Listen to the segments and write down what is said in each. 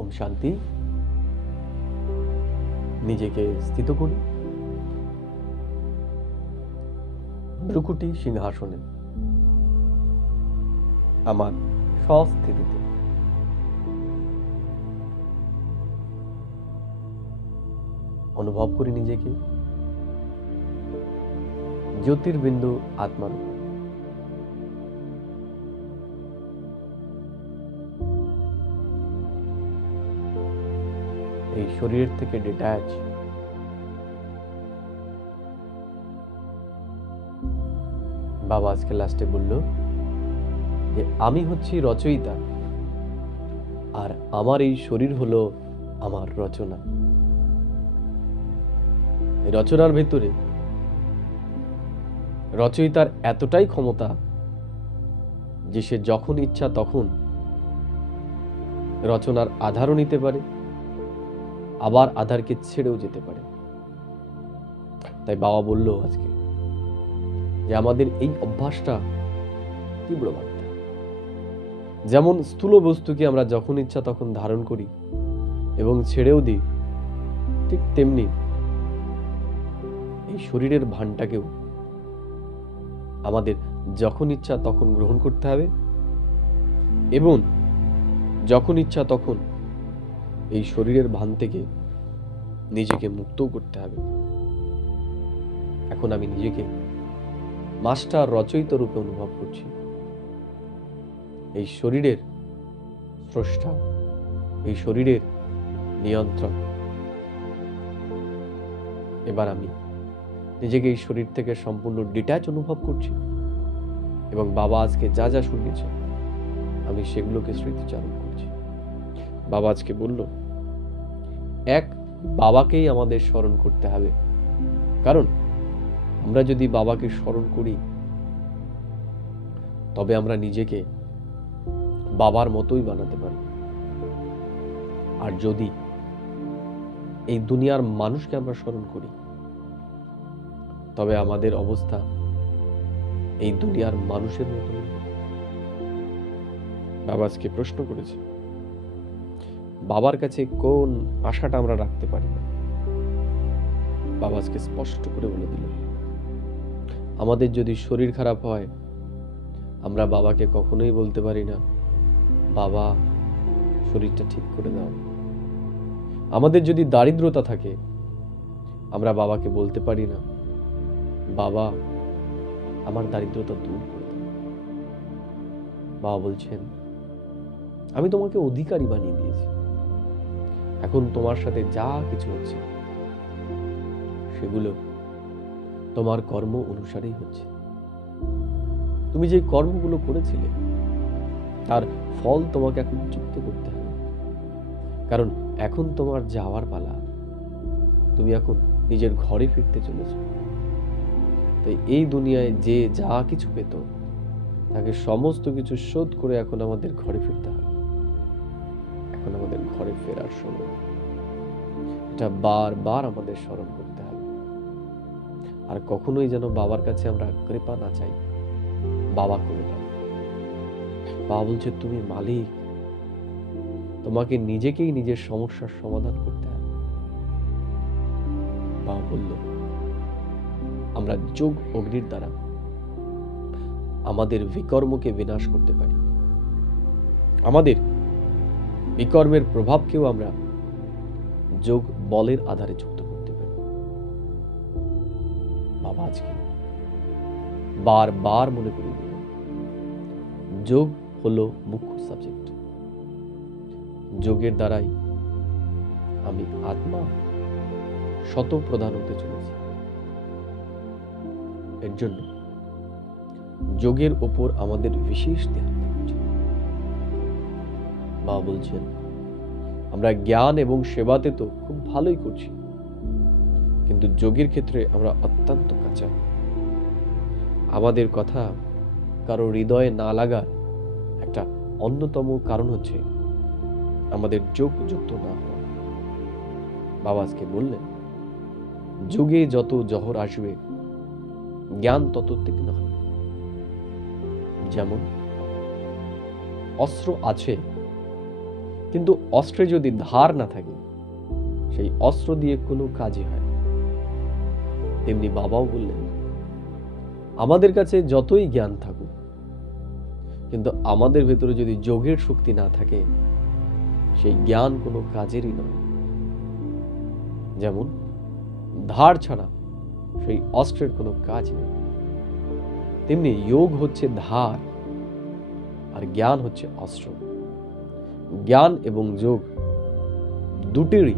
ওম শান্তি। নিজেকে স্থিত করি, ভ্রুকুটি সিংহাসনে, আমার স্বস্থিতিতে। অনুভব করি নিজেকে জ্যোতির্বিন্দু আত্মার উপর। এই শরীরের থেকে ডিট্যাচ, বাবা আজকে লাস্টে বলল যে আমি হচ্ছি রচয়িতা, আর আমার এই শরীর হলো আমার রচনা। এই রচনার ভেতরে রচয়িতার এতটাই ক্ষমতা যে সে যখন ইচ্ছা তখন রচনার আধারও নিতে পারে, আবার আধারকে ছেড়েও যেতে পারে। তাই বাবা বলল আজকে যে আমাদের এই অভ্যাসটা তীব্র মাত্রা, যেমন স্থূল বস্তুকে আমরা যখন ইচ্ছা তখন ধারণ করি এবং ছেড়েও দিই, ঠিক তেমনি এই শরীরের ভানটাকেও আমাদের যখন ইচ্ছা তখন গ্রহণ করতে হবে এবং যখন ইচ্ছা তখন এই শরীরের ভান থেকে নিজেকে মুক্তও করতে হবে। এখন আমি নিজেকে মাস্টার রচয়িতা রূপে অনুভব করছি, এই শরীরের স্রষ্টা, এই শরীরের নিয়ন্ত্রক। এবার আমি নিজেকে এই শরীর থেকে সম্পূর্ণ ডিট্যাচ অনুভব করছি এবং বাবা আজকে যা যা শুনিয়েছে আমি সেগুলোকে স্মৃতিচারণ করছি। বাবা আজকে বলল এক বাবাকেই আমাদের স্মরণ করতে হবে, কারণ আমরা যদি বাবাকে স্মরণ করি তবে আমরা নিজেকে বাবার মতোই বানাতে পারি। আর যদি এই দুনিয়ার মানুষকে আমরা স্মরণ করি তবে আমাদের অবস্থা এই দুনিয়ার মানুষের মতো। বাবা আজকে প্রশ্ন করেছে বাবার কাছে কোন আশাটা আমরা রাখতে পারি না। বাবা আজকে স্পষ্ট করে বলে দিল আমাদের যদি শরীর খারাপ হয় আমরা বাবাকে কখনোই বলতে পারি না বাবা শরীরটা ঠিক করে দাও। আমাদের যদি দারিদ্রতা থাকে আমরা বাবাকে বলতে পারি না বাবা আমার দারিদ্রতা দূর করে দাও। বাবা বলছেন আমি তোমাকে অধিকারী বানিয়ে দিয়েছি, এখন তোমার সাথে যা কিছু হচ্ছে সেগুলো তোমার কর্ম অনুসারেই হচ্ছে। তুমি যে কর্মগুলো করেছিলে তার ফল তোমাকে এখন যুক্ত করতে হবে, কারণ এখন তোমার যাওয়ার পালা। তুমি এখন নিজের ঘরে ফিরতে চলেছ। তাই এই দুনিয়ায় যে যা কিছু পেত তাকে সমস্ত কিছু শোধ করে এখন আমাদের ঘরে ফিরতে হবে। এখন আমাদের ঘরে ফেরার সময়। এটা বারবার আমাদের স্মরণ করতে হবে। আর কখনোই যেন বাবার কাছে আমরা কৃপা না চাই, বাবা করে দাও। বাবা বলছে তুমি মালিক, তোমাকে নিজেকেই নিজের সমস্যার সমাধান করতে হবে। বাবা বলল আমরা যোগ অগ্নির দ্বারা আমাদের বিকর্মকে বিনাশ করতে পারি, আমাদের বিকর্মের প্রভাবকেও আমরা যোগ বলের আধারে যুক্ত করতে পারি। বাবা আজকে বারবার মনে করিয়ে দিল যোগ হলো মুখ্য সাবজেক্ট। যোগের দ্বারাই আমি আত্মা শত প্রধান হতে চলেছি। এর জন্য যোগের ওপর আমাদের বিশেষ ধ্যান দেওয়া উচিত। বাবা বলছেন আমরা জ্ঞান এবং সেবাতে তো খুব ভালোই করছি, কিন্তু যোগের ক্ষেত্রে আমরা অত্যন্ত কাঁচা। আমাদের কথা কারো হৃদয়ে না লাগার একটা অন্যতম কারণ হচ্ছে আমাদের যোগ যুক্ত না হওয়া। বাবা আজকে বললেন যোগে যত জহর আসবে জ্ঞান তত তীক্ষ্ণ হবে। যেমন অস্ত্র আছে কিন্তু অস্ত্রে যদি ধার না থাকে, সেই অস্ত্র দিয়ে কোনো কাজই হয় না। তেমনি বাবাও বললেন, আমাদের কাছে যতই জ্ঞান থাকুক, কিন্তু আমাদের ভেতরে যদি যোগের শক্তি না থাকে, সেই জ্ঞান কোনো কাজেরই নয়। যেমন ধার ছাড়া সেই অস্ত্রের কোনো কাজ নেই, তেমনি যোগ হচ্ছে ধার আর জ্ঞান হচ্ছে অস্ত্র। জ্ঞান এবং যোগ দুটিরই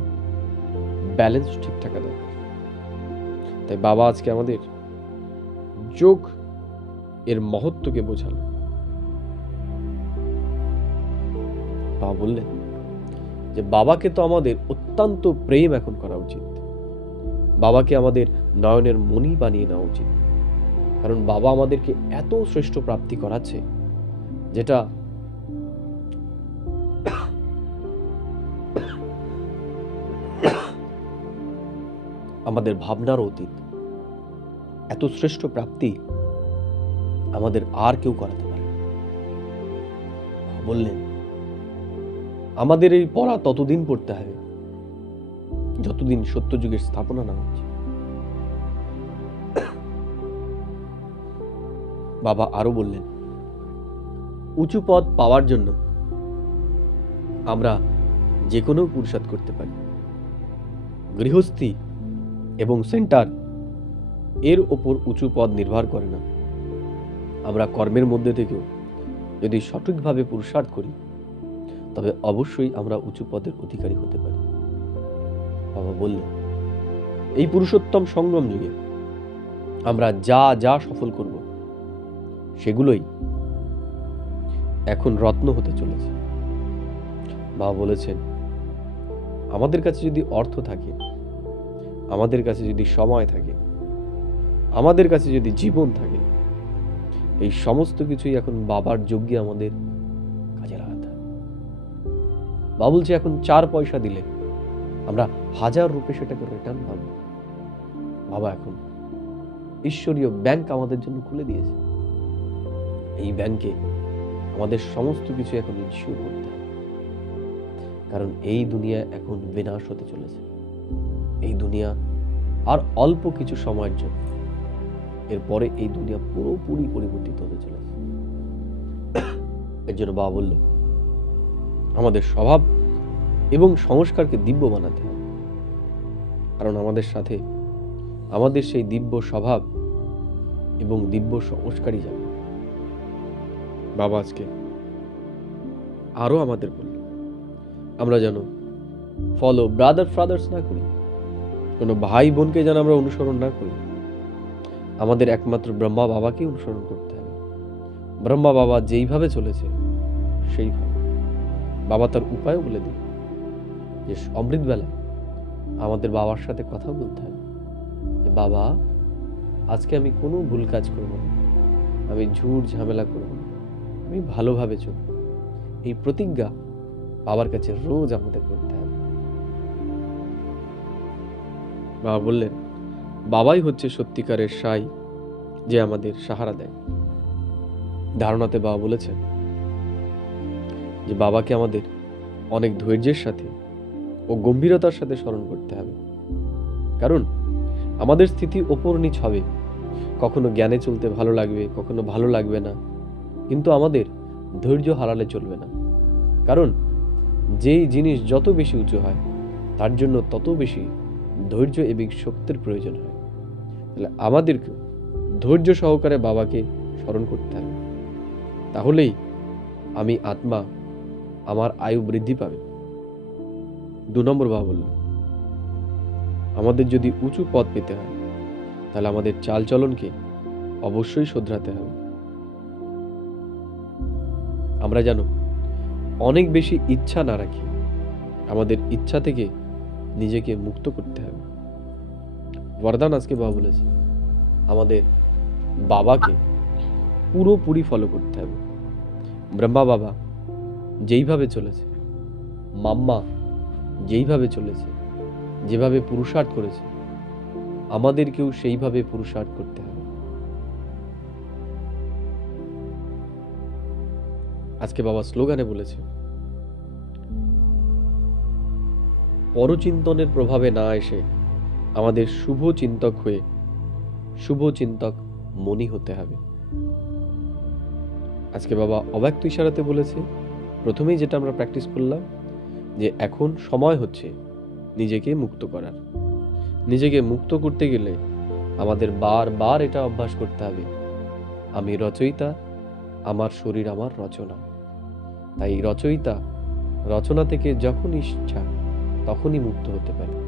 ব্যালেন্স ঠিক থাকা দরকার। তাই বাবা আজকে আমাদের যোগ এর মহত্বকে বোঝালো। বাবা বললেন যে বাবাকে তো আমাদের অত্যন্ত প্রেম এখন করা উচিত, বাবাকে আমাদের নয়নের মণি বানিয়ে নেওয়া উচিত। কারণ বাবা আমাদেরকে এত শ্রেষ্ঠ প্রাপ্তি করাচ্ছে, যেটা আমাদের ভাবনার অতীত। এত শ্রেষ্ঠ প্রাপ্তি আমাদের আর কেউ করাতে পারে না। বললেন আমাদের এই পড়া ততদিন পড়তে হবে যতদিন সত্যযুগের স্থাপনা না হচ্ছে। বাবা আরো বললেন, উঁচু পদ পাওয়ার জন্য আমরা যে কোনো পুরুষার্থ করতে পারি। গৃহস্থী এবং সেন্টার এর ওপর উঁচু পদ নির্ভর করে না। আমরা কর্মের মধ্যে থেকেও যদি সঠিকভাবে পুরুষার্থ করি, তবে অবশ্যই আমরা উঁচু পদের অধিকারী হতে পারি। বাবা বললেন, এই পুরুষোত্তম সংগ্রাম যুগে আমরা যা যা সফল করব, সেগুলোই এখন রত্ন হতে চলেছে। বাবা বলেছেন, আমাদের কাছে যদি অর্থ থাকে, আমাদের কাছে যদি সময় থাকে, আমাদের কাছে যদি জীবন থাকে, এই সমস্ত কিছুই এখন বাবার যজ্ঞে আমাদের কাজে লাগাতে হবে। বাবা বলছে, এখন 4 পয়সা দিলে আমরা 1000 রূপে সেটাকে রিটার্ন পাবো। বাবা এখন ঈশ্বরীয় ব্যাংক আমাদের জন্য খুলে দিয়েছে। এই ব্যাংকে আমাদের সমস্ত কিছু এখন ইনশিওর করতে হবে। কারণ এই দুনিয়া এখন বিনাশ হতে চলেছে। এই দুনিয়া আর অল্প কিছু সময়ের জন্য, এরপরে এই দুনিয়া পুরোপুরি পরিবর্তিত হতে চলেছে। এর জন্য বাবা বলল, আমাদের স্বভাব এবং সংস্কারকে দিব্য বানাতে হবে। কারণ আমাদের সাথে আমাদের সেই দিব্য স্বভাব এবং দিব্য সংস্কারই যাবে। বাবা আজকে আরো আমাদের বলল, আমরা যেন ফলো ব্রাদার ফাদার্স না করি, কোনো ভাই বোনকে যেন আমরা অনুসরণ না করি। আমাদের একমাত্র ব্রহ্মা বাবাকে অনুসরণ করতে হবে। ব্রহ্মা বাবা যেইভাবে চলেছে সেইভাবে। বাবা তার উপায় বলে দিন যে অমৃত বেলায় আমাদের বাবার সাথে কথা বলতে হবে যে বাবা, আজকে আমি কোনো ভুল কাজ করব না, আমি ঝুট ঝামেলা করব না, আমি ভালোভাবে চলব। এই প্রতিজ্ঞা বাবার কাছে রোজ আমাদের করতে হবে। বাবা বললেন, বাবাই হচ্ছে সত্যিকারের সাই, যে আমাদের সাহারা দেয়। ধারণাতে বাবা বলেছেন যে বাবাকে আমাদের অনেক ধৈর্যের সাথে ও গম্ভীরতার সাথে স্মরণ করতে হবে। কারণ আমাদের স্থিতি ওপর নিচ হবে, কখনো জ্ঞানে চলতে ভালো লাগবে, কখনো ভালো লাগবে না, কিন্তু আমাদের ধৈর্য হারালে চলবে না। কারণ যেই জিনিস যত বেশি উঁচু হয়, তার জন্য তত বেশি ধৈর্য এবং শক্তির প্রয়োজন হয়। তাহলে আমাদেরকে ধৈর্য সহকারে বাবাকে স্মরণ করতে হবে। তাহলেই আমি আত্মা, আমার আয়ু বৃদ্ধি পাবে। 2 নম্বর বাবা বলল, আমাদের যদি উঁচু পদ পেতে হয়, তাহলে আমাদের চালচলনকে অবশ্যই শোধরাতে হবে। আমরা যেন অনেক বেশি ইচ্ছা না রাখি, আমাদের ইচ্ছা থেকে নিজেকে মুক্ত করতে হবে। বরদান আজকে বাবা বলেছে, আমাদের বাবাকে পুরোপুরি ফলো করতে হবে। ব্রহ্মা বাবা যেইভাবে চলেছে, মাম্মা যেইভাবে চলেছে, যেভাবে পুরুষার্থ করেছে, আমাদেরকেও সেইভাবে পুরুষার্থ করতে হবে। আজকে বাবা স্লোগানে বলেছে, পরচিন্তনের প্রভাবে না এসে আমাদের শুভ চিন্তক হয়ে শুভ চিন্তক মনি হতে হবে। আজকে বাবা অব্যক্ত ইশারাতে বলেছে, প্রথমেই যেটা আমরা প্র্যাকটিস করলাম, যে এখন সময় হচ্ছে নিজেকে মুক্ত করার। নিজেকে মুক্ত করতে গেলে আমাদের বারবার এটা অভ্যাস করতে হবে, আমি রচয়িতা, আমার শরীর আমার রচনা। তাই রচয়িতা রচনা থেকে যখন ইচ্ছা তখনই মুক্ত হতে পারে।